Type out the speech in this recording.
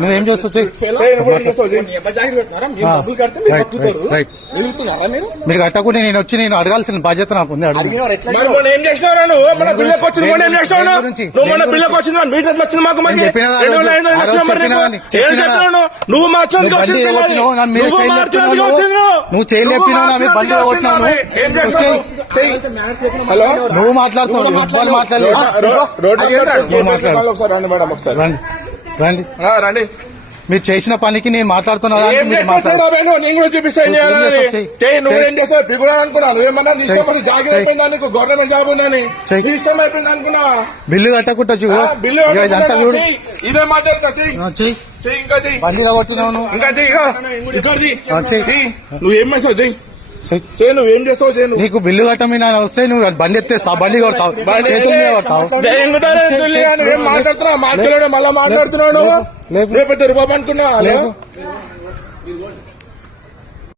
నువ్వేం చేస్తావు మీరు కట్టకుండా నేను వచ్చి నేను అడగాల్సిన బాధ్యత నాకు ఉంది. నువ్వు చేయని చెప్పినావు బండి కొట్టినావు నువ్వు మాట్లాడుతున్నావు రండి రండి మీరు చేసిన పనికి నేను మాట్లాడుతున్నా గవర్నమెంట్ జాబ్ ఉందని ఇష్టం అయిపోయింది అనుకున్నా. బిల్లు కట్టకుండా ఇదే మాట్లాడుతా బండి కొట్టినావు నువ్వేం చేస్తావు చెయ్యి నువ్వేం చేస్తావు చెయ్యి. నీకు బిల్లు కట్టమని వస్తే నువ్వు బండి ఎత్తేస్తా బండి కొడతావు మాట్లాడుతున్నా మాట్లాడు మళ్ళా మాట్లాడుతున్నాడు లేకపోతే రిబాబ్ అనుకున్నా.